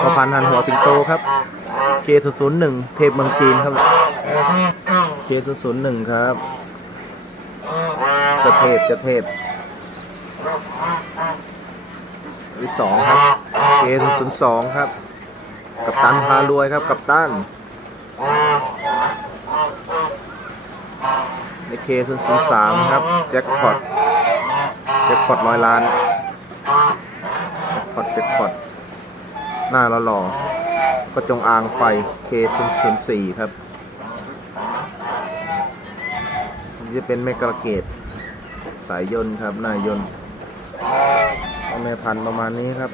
พอพันหันหัวสิงโตครับเคศูนย์ศูนย์หนึ่งเทพเมืองจีนครับเคศูนย์ศูนย์หนึ่งครับจะเทพจะเทพที่สองครับเคศศูนย์สองครับ กับตันพารวยครับ กับตันในเคศูนย์ศูนย์สามครับ แจ็คพอตแจ็คพอตร้อยล้านแจ็คพอตแจ็คพอต หน้าหล่อๆก็จงอางไฟเคศูนย์ศูนย์สี่ครับจะเป็นแมกกระเกตสายยนต์ครับหน้ายนต์แม่พันธุ์ประมาณนี้ครับ